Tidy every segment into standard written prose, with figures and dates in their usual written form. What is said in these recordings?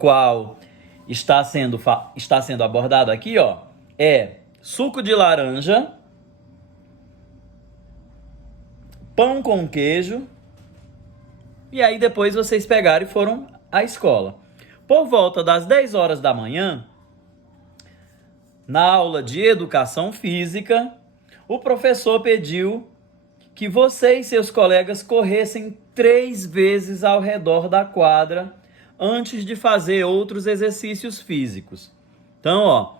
qual está sendo abordado aqui, ó, é suco de laranja, pão com queijo, e aí depois vocês pegaram e foram à escola. Por volta das 10 horas da manhã, na aula de educação física, o professor pediu que você e seus colegas corressem 3 vezes ao redor da quadra antes de fazer outros exercícios físicos. Então, ó,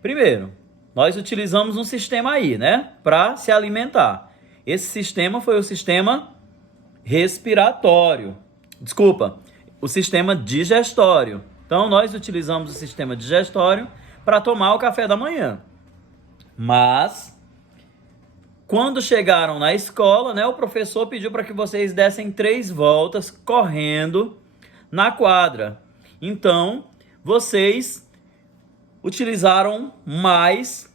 primeiro, nós utilizamos um sistema aí, né, para se alimentar. Esse sistema foi o sistema respiratório. Desculpa, o sistema digestório. Então, nós utilizamos o sistema digestório para tomar o café da manhã. Mas, quando chegaram na escola, né, o professor pediu para que vocês dessem 3 voltas correndo na quadra. Então, vocês utilizaram mais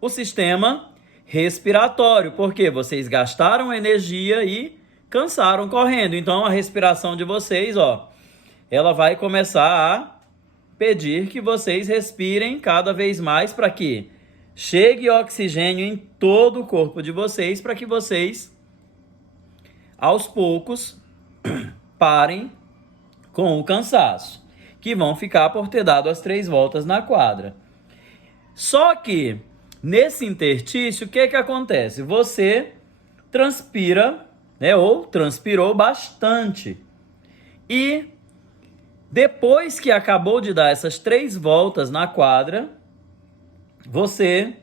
o sistema respiratório, porque vocês gastaram energia e cansaram correndo. Então, a respiração de vocês, ó, ela vai começar a pedir que vocês respirem cada vez mais para que chegue oxigênio em todo o corpo de vocês, para que vocês, aos poucos, parem com o cansaço, que vão ficar por ter dado as 3 voltas na quadra. Só que, nesse interstício, o que acontece? Você transpira, né, ou transpirou bastante. E depois que acabou de dar essas 3 voltas na quadra, você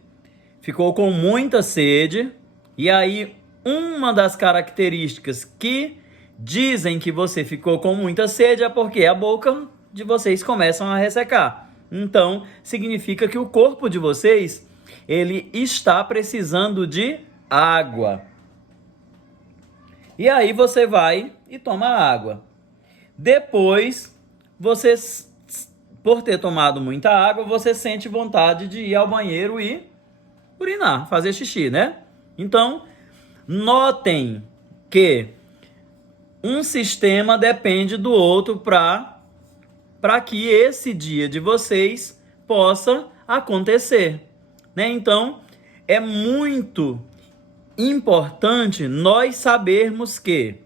ficou com muita sede. E aí, uma das características que dizem que você ficou com muita sede é porque a boca de vocês começam a ressecar. Então, significa que o corpo de vocês, ele está precisando de água. E aí você vai e toma água. Depois, você, por ter tomado muita água, você sente vontade de ir ao banheiro e urinar, fazer xixi, né? Então, notem que um sistema depende do outro para que esse dia de vocês possa acontecer, né? Então, é muito importante nós sabermos que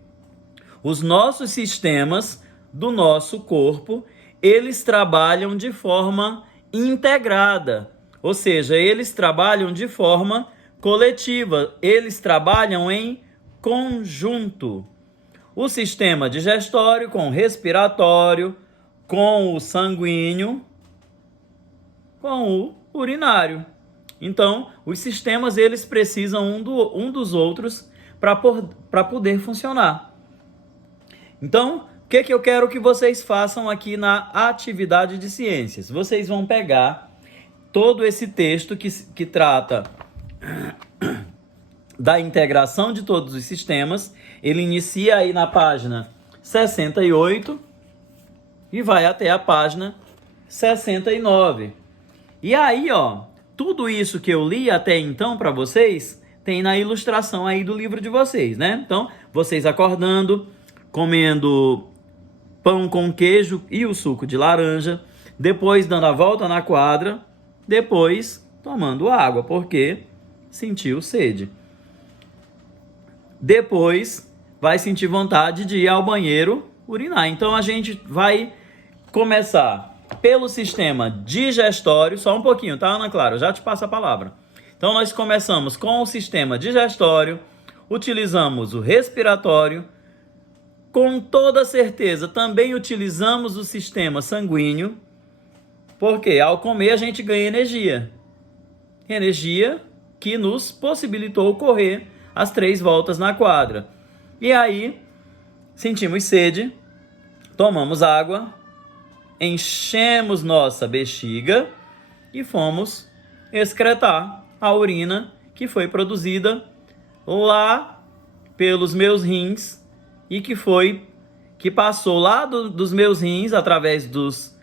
os nossos sistemas do nosso corpo, eles trabalham de forma integrada, ou seja, eles trabalham de forma coletiva, eles trabalham em conjunto. O sistema digestório com o respiratório, com o sanguíneo, com o urinário. Então, os sistemas eles precisam um dos outros para poder funcionar. Então, o que eu quero que vocês façam aqui na atividade de ciências? Vocês vão pegar todo esse texto que trata da integração de todos os sistemas. Ele inicia aí na página 68 e vai até a página 69. E aí, ó, tudo isso que eu li até então para vocês tem na ilustração aí do livro de vocês, né? Então, vocês acordando, comendo pão com queijo e o suco de laranja, depois dando a volta na quadra, depois tomando água, porque sentiu sede. Depois vai sentir vontade de ir ao banheiro urinar. Então a gente vai começar pelo sistema digestório, só um pouquinho, tá, Ana Clara? Eu já te passo a palavra. Então nós começamos com o sistema digestório, utilizamos o respiratório, com toda certeza também utilizamos o sistema sanguíneo, porque ao comer a gente ganha energia. Energia que nos possibilitou correr as 3 voltas na quadra. E aí, sentimos sede, tomamos água, enchemos nossa bexiga e fomos excretar a urina que foi produzida lá pelos meus rins e que passou lá dos meus rins através dos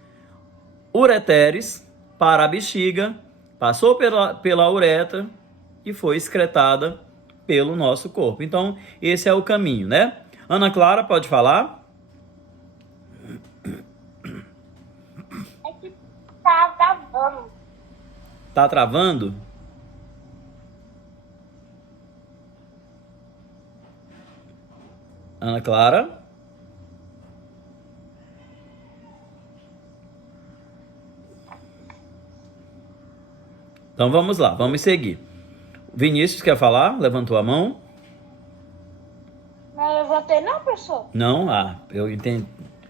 ureteres para a bexiga, passou pela uretra e foi excretada pelo nosso corpo. Então, esse é o caminho, né? Ana Clara, pode falar? travando. Tá travando? Ana Clara? Então vamos lá, vamos seguir. Vinícius quer falar? Levantou a mão? Não levantei não, professor. Não? Eu entendi.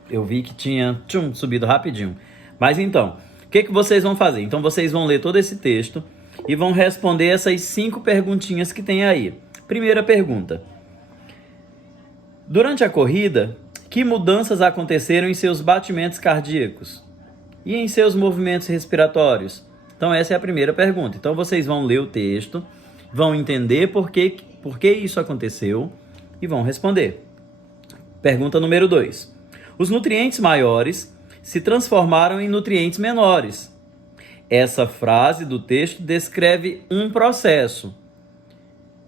Eu vi que tinha subido rapidinho. Mas então, o que vocês vão fazer? Então vocês vão ler todo esse texto e vão responder essas 5 perguntinhas que tem aí. Primeira pergunta. Durante a corrida, que mudanças aconteceram em seus batimentos cardíacos e em seus movimentos respiratórios? Então essa é a primeira pergunta. Então vocês vão ler o texto, vão entender por que isso aconteceu e vão responder. Pergunta número 2. Os nutrientes maiores se transformaram em nutrientes menores. Essa frase do texto descreve um processo.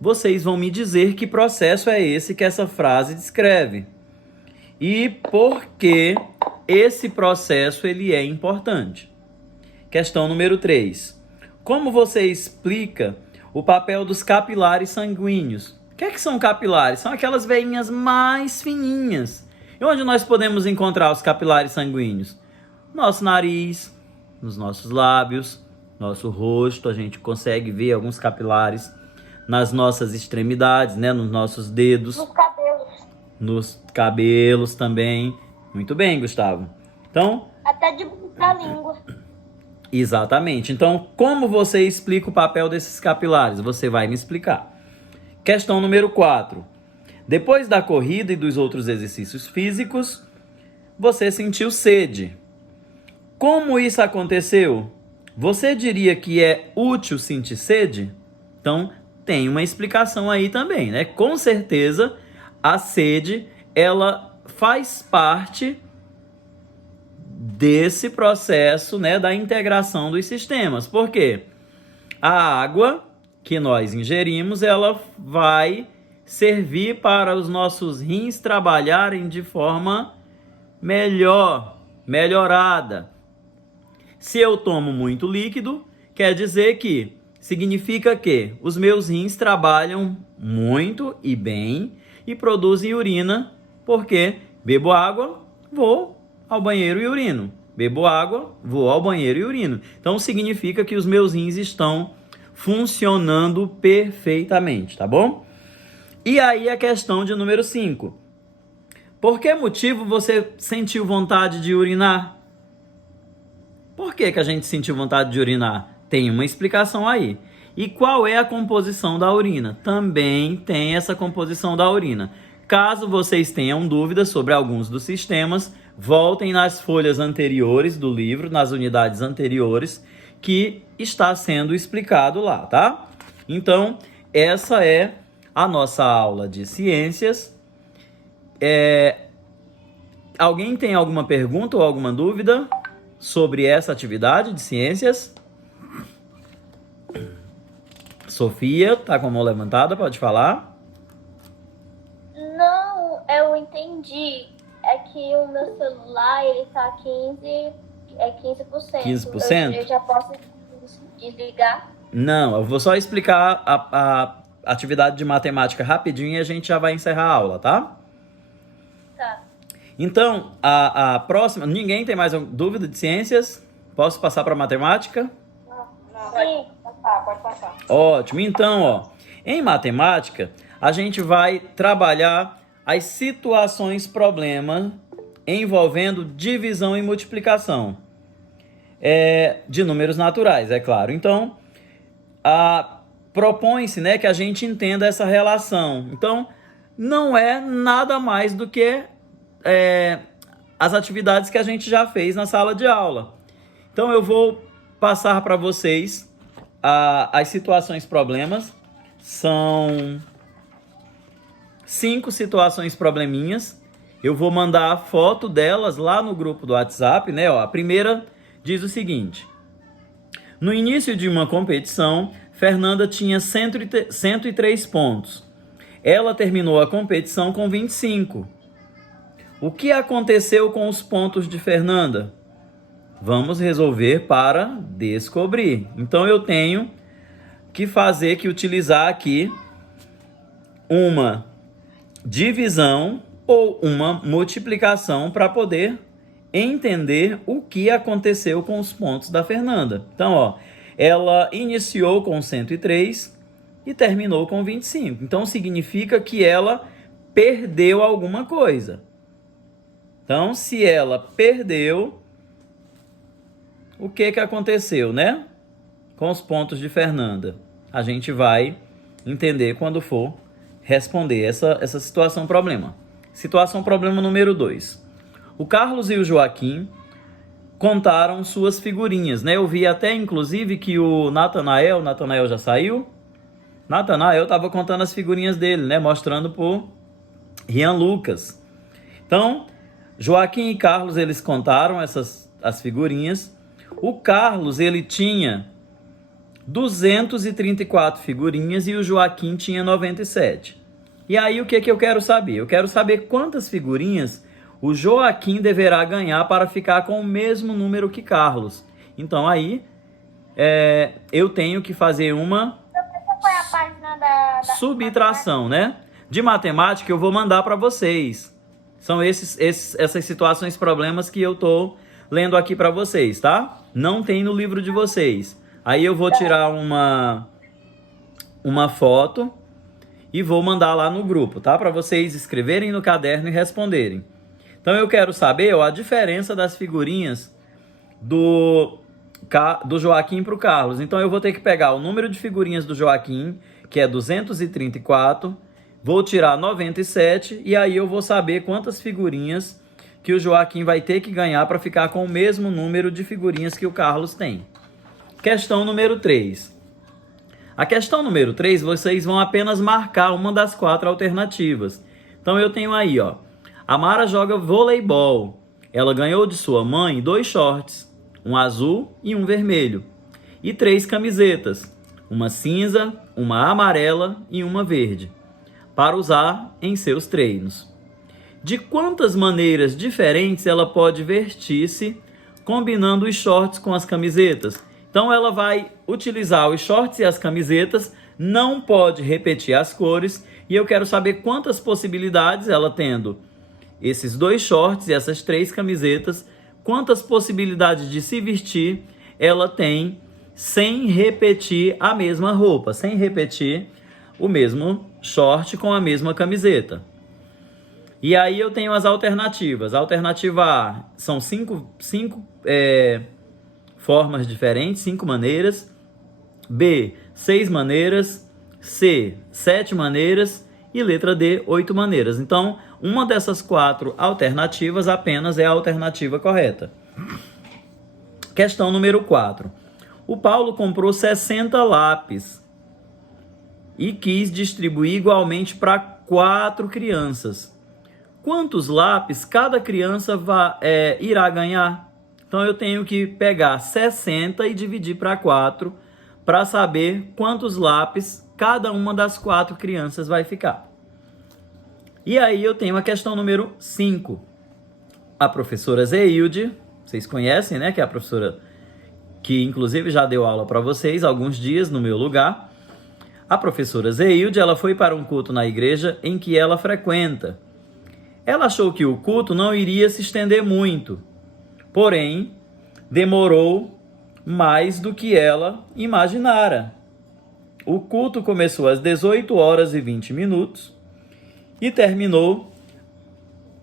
Vocês vão me dizer que processo é esse que essa frase descreve e por que esse processo ele é importante. Questão número 3. Como você explica o papel dos capilares sanguíneos? O que são capilares? São aquelas veinhas mais fininhas. E onde nós podemos encontrar os capilares sanguíneos? Nosso nariz, nos nossos lábios, nosso rosto, a gente consegue ver alguns capilares nas nossas extremidades, né? Nos nossos dedos. Nos cabelos. Nos cabelos também. Muito bem, Gustavo. Então, até de a língua. Exatamente. Então, como você explica o papel desses capilares? Você vai me explicar. Questão número 4. Depois da corrida e dos outros exercícios físicos, você sentiu sede. Como isso aconteceu? Você diria que é útil sentir sede? Então, tem uma explicação aí também, né? Com certeza, a sede, ela faz parte desse processo, né, da integração dos sistemas. Por quê? A água que nós ingerimos, ela vai servir para os nossos rins trabalharem de forma melhorada. Se eu tomo muito líquido, quer dizer que significa que os meus rins trabalham muito e bem e produzem urina, porque bebo água, vou ao banheiro e urino. Bebo água, vou ao banheiro e urino. Então significa que os meus rins estão funcionando perfeitamente, tá bom? E aí a questão de número 5. Por que motivo você sentiu vontade de urinar? Por que a gente sentiu vontade de urinar? Tem uma explicação aí. E qual é a composição da urina? Também tem essa composição da urina. Caso vocês tenham dúvidas sobre alguns dos sistemas, voltem nas folhas anteriores do livro, nas unidades anteriores, que está sendo explicado lá, tá? Então, essa é a nossa aula de ciências. Alguém tem alguma pergunta ou alguma dúvida sobre essa atividade de ciências? Sofia, tá com a mão levantada, pode falar? Não, eu entendi. É que o meu celular, ele tá 15%. 15%? Eu já posso desligar? Não, eu vou só explicar a atividade de matemática rapidinho e a gente já vai encerrar a aula, tá? Tá. Então, a próxima... Ninguém tem mais dúvida de ciências? Posso passar para matemática? Não. Sim. Pode passar. Ótimo. Então, ó, em matemática, a gente vai trabalhar as situações problema envolvendo divisão e multiplicação de números naturais, é claro. Então, propõe-se, né, que a gente entenda essa relação. Então, não é nada mais do que as atividades que a gente já fez na sala de aula. Então, eu vou passar para vocês as situações problemas. São 5 situações probleminhas. Eu vou mandar a foto delas lá no grupo do WhatsApp, né? Ó, a primeira diz o seguinte: no início de uma competição, Fernanda tinha 103 pontos. Ela terminou a competição com 25. O que aconteceu com os pontos de Fernanda? Vamos resolver para descobrir. Então eu tenho que utilizar aqui uma divisão ou uma multiplicação para poder entender o que aconteceu com os pontos da Fernanda. Então, ó, ela iniciou com 103 e terminou com 25. Então, significa que ela perdeu alguma coisa. Então, se ela perdeu, o que aconteceu, né? Com os pontos de Fernanda. A gente vai entender quando for responder essa situação problema. Situação problema número 2. O Carlos e o Joaquim contaram suas figurinhas, né? Eu vi até, inclusive, que o Natanael já saiu? Natanael estava contando as figurinhas dele, né? Mostrando pro Rian Lucas. Então, Joaquim e Carlos, eles contaram as figurinhas. O Carlos, ele tinha 234 figurinhas e o Joaquim tinha 97. E aí, o que eu quero saber? Eu quero saber quantas figurinhas o Joaquim deverá ganhar para ficar com o mesmo número que Carlos. Então, aí, eu tenho que fazer uma Qual é a página da subtração, né? De matemática, eu vou mandar para vocês. São essas situações, problemas que eu tô lendo aqui para vocês, tá? Não tem no livro de vocês. Aí eu vou tirar uma foto e vou mandar lá no grupo, tá? Para vocês escreverem no caderno e responderem. Então eu quero saber, ó, a diferença das figurinhas do Joaquim para o Carlos. Então eu vou ter que pegar o número de figurinhas do Joaquim, que é 234, vou tirar 97 e aí eu vou saber quantas figurinhas que o Joaquim vai ter que ganhar para ficar com o mesmo número de figurinhas que o Carlos tem. Questão número 3. A questão número 3, vocês vão apenas marcar uma das 4 alternativas. Então eu tenho aí, ó, a Mara joga voleibol. Ela ganhou de sua mãe 2 shorts, um azul e um vermelho, e 3 camisetas, uma cinza, uma amarela e uma verde, para usar em seus treinos. De quantas maneiras diferentes ela pode vestir-se combinando os shorts com as camisetas? Então ela vai utilizar os shorts e as camisetas, não pode repetir as cores, e eu quero saber quantas possibilidades ela tendo esses 2 shorts e essas 3 camisetas, quantas possibilidades de se vestir ela tem sem repetir a mesma roupa, sem repetir o mesmo short com a mesma camiseta. E aí eu tenho as alternativas. A alternativa A são 5 formas diferentes, 5 maneiras. B, 6 maneiras. C, 7 maneiras. E letra D, 8 maneiras. Então, uma dessas 4 alternativas apenas é a alternativa correta. Questão número 4. O Paulo comprou 60 lápis e quis distribuir igualmente para 4 crianças. Quantos lápis cada criança irá ganhar? Então eu tenho que pegar 60 e dividir para 4 para saber quantos lápis cada uma das 4 crianças vai ficar. E aí eu tenho a questão número 5. A professora Zeilde, vocês conhecem, né? Que é a professora que inclusive já deu aula para vocês há alguns dias no meu lugar. A professora Zeilde, ela foi para um culto na igreja em que ela frequenta. Ela achou que o culto não iria se estender muito, porém, demorou mais do que ela imaginara. O culto começou às 18 horas e 20 minutos e terminou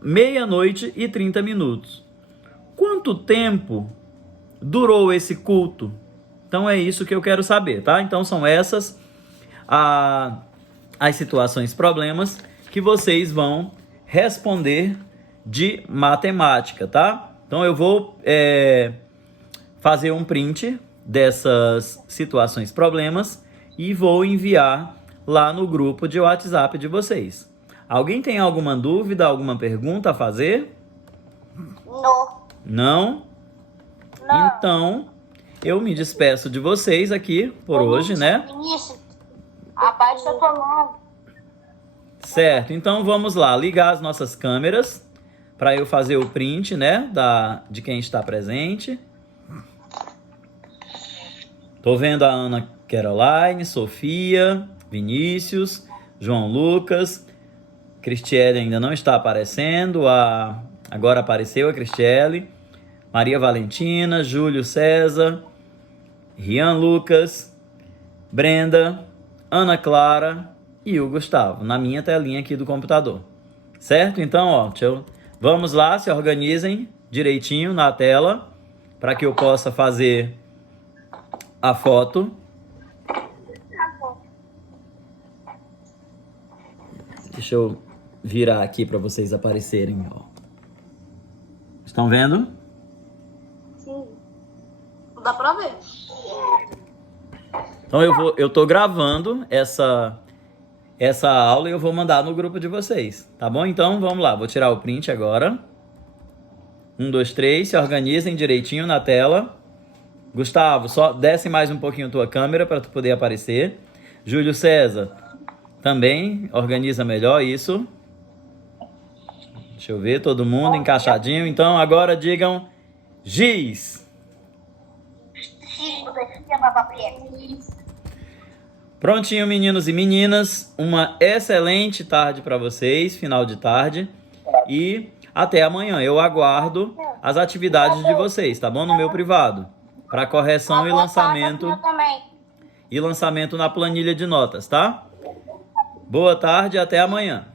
meia-noite e 30 minutos. Quanto tempo durou esse culto? Então é isso que eu quero saber, tá? Então são essas as situações, problemas que vocês vão responder de matemática, tá? Então eu vou fazer um print dessas situações, problemas e vou enviar lá no grupo de WhatsApp de vocês. Alguém tem alguma dúvida, alguma pergunta a fazer? Não. Não? Não. Então, eu me despeço de vocês aqui por hoje, né? Vinícius, abaixa a tua mão. Certo, então vamos lá, ligar as nossas câmeras para eu fazer o print, né, de quem está presente. Tô vendo a Ana Caroline, Sofia, Vinícius, João Lucas, Cristiele ainda não está aparecendo, agora apareceu a Cristiele, Maria Valentina, Júlio César, Rian Lucas, Brenda, Ana Clara e o Gustavo, na minha telinha aqui do computador. Certo? Então, ó, vamos lá, se organizem direitinho na tela para que eu possa fazer a foto. Deixa eu virar aqui para vocês aparecerem, ó. Estão vendo? Sim. Não dá pra ver. Então eu tô gravando essa aula e eu vou mandar no grupo de vocês, tá bom? Então vamos lá, vou tirar o print agora. 1, 2, 3, se organizem direitinho na tela. Gustavo, só desce mais um pouquinho a tua câmera para tu poder aparecer. Júlio César, também organiza melhor isso. Deixa eu ver, todo mundo encaixadinho. Então agora digam giz. Prontinho, meninos e meninas. Uma excelente tarde para vocês, final de tarde. E até amanhã. Eu aguardo as atividades de vocês, tá bom? No meu privado. Para correção e lançamento. E lançamento na planilha de notas, tá? Boa tarde e até amanhã.